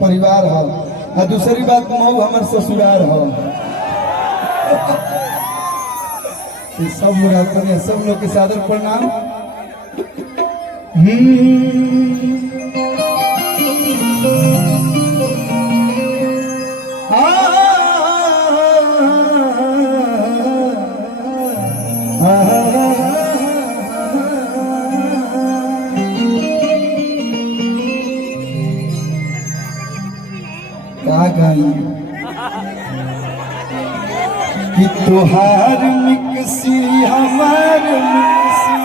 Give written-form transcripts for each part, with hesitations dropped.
परिवार है और दूसरी बात मऊ हमार ससुरार है। सब लोग आते हैं, सब लोग के सादर प्रणाम। कि तुहार मिक्सी हमार मिक्सी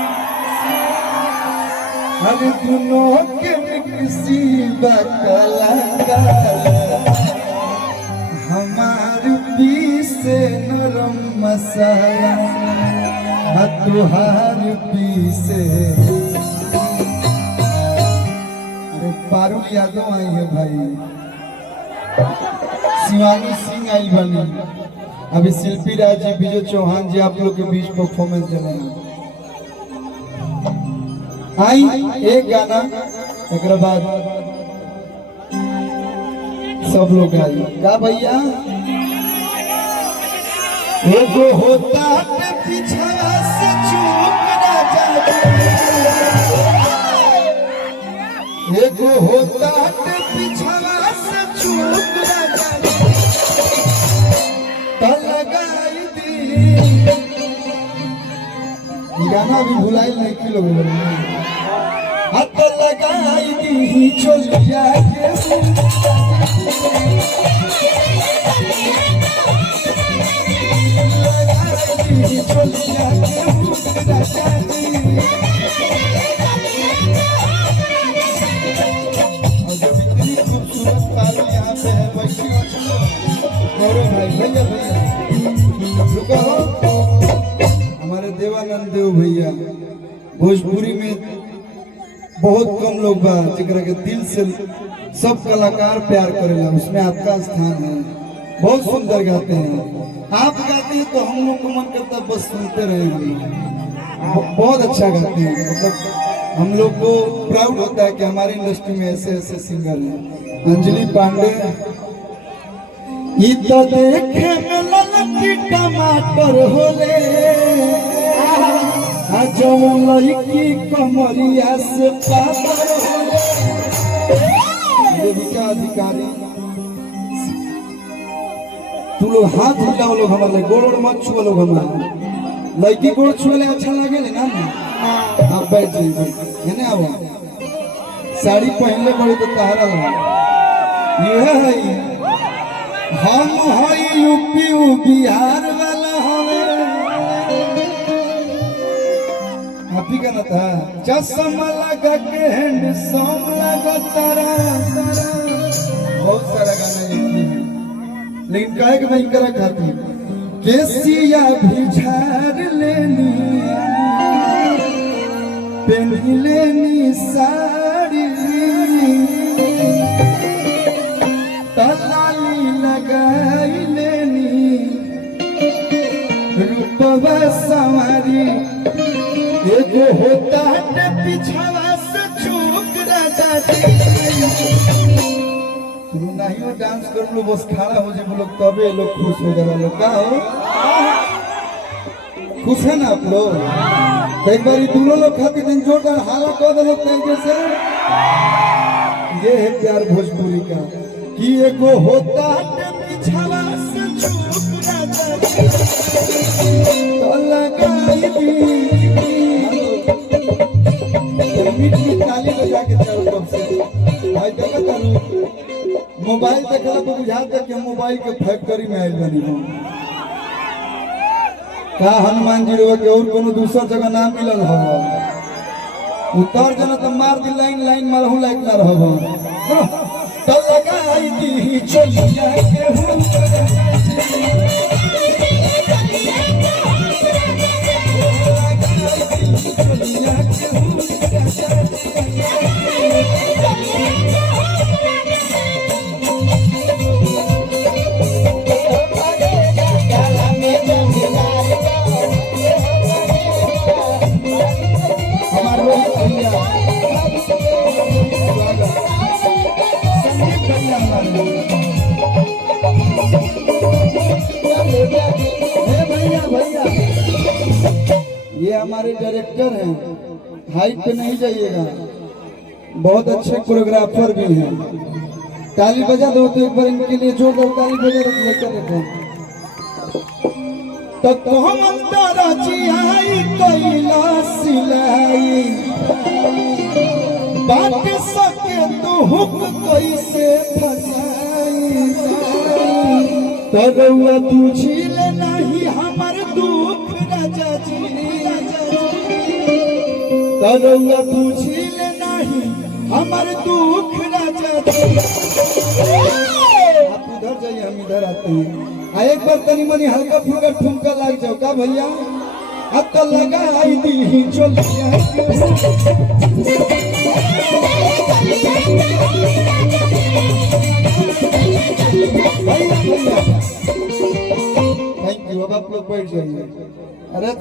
हर दोनों के मिक्सी बकला हमार पीसे नरम मसाला तुहार पीसे। अरे पारू यादव आई है भाई, शिवानी सिंह आई बनी, अभी शिल्पी राज जी, विजय चौहान जी आप लोग के बीच परफॉर्मेंस दे रहे हैं। आई एक गाना एक बाद सब लोग आई का भैया। एगो होता पिछड़ा से चूक ना जाए, एगो होता पिछड़ा से चूक ना जाए लगाई दी। गाना भी भुलाई नहीं किलो हाथ लगाई दी चोलिया के चोलिया जब इतनी खूबसूरत पाली यहाँ पे है बैठी गौरव भाई भैया भैया हमारे देवानंद देव भैया भोजपुरी में बहुत कम लोग बा जिकरा के दिल से सब कलाकार प्यार करेला, उसमें आपका स्थान है। बहुत सुंदर गाते हैं, आप गाते हैं तो हम लोग को मन करता है बस सुनते रहेंगे। बहुत अच्छा गाते हैं, मतलब हम लोग को प्राउड होता है कि हमारी इंडस्ट्री में ऐसे ऐसे सिंगर हैं। अंजलि पांडे तो देखे में ललकी टमाटर होले लड़की कमरिया से देविका अधिकारी। तू लोग हाथ हिलाओ लोग हमारे गोड़ मत छुआ लोग हमारे लड़की गोड़ छुए अच्छा लगे ना। आप बैठ जाइए है ना, वो साड़ी पहनले बड़ी तो तहरा लगा ये है। हम हई यूपी बिहार वाला हमें आप ही का ना था चश्मा लगा के हैंडसम लगा तारा बहुत सारा गाना लिखी है, लेकिन कहे कि मैं करा खाती केसिया भी झाड़ लेनी पहन लेनी साड़ी लगाई लेनी रूपवा सवारी। एगो होता है पिछवा से चूक ना जाती। तुम नहीं डांस कर लो बस खड़ा हो जाए लोग तबे लोग खुश हो जाए। लोग का हो खुश है ना आप लोग, तो एक बार दोनों लोग खातिर जोरदार हाला कर दो लोग जैसे। ये है प्यार भोजपुरी का कि एगो होता है पिछवा से चूक ना जाए लगाई दी। ताली बजा के चारों तरफ से भाई देखा करूँ मोबाइल देखला तो बुझाता कि मोबाइल के फैक्ट्री में आयल बनी हो का हनुमान जी के और कोनो दूसरा जगह ना मिलल हो। उतर जना तो मार दी लाइन लाइन मारहू लाइक ना रहबो तो लगाई दी चोलिया के हमारे हमारे डायरेक्टर हैं, हाइट पे नहीं जाइएगा, बहुत अच्छे कोरियोग्राफर भी हैं। ताली बजा दो तो एक बार इनके लिए जोरदार ताली बजा रखो। तो हम तारा चियाई कैला सिलाई बात सके तो हुक कैसे फसाई तरौआ बुझिल नहीं हमर दुख राजा जी तरौआ बुझिल नहीं हमर दुख राजा जी। आप उधर जाइए, हम इधर आते हैं। एक बार तनी मनी हल्का फुल्का ठुमका लग जाओ का भैया, अब तो लगा आई दी चलिया थैंक यू। अब आप लोग बैठ जाइए। अरे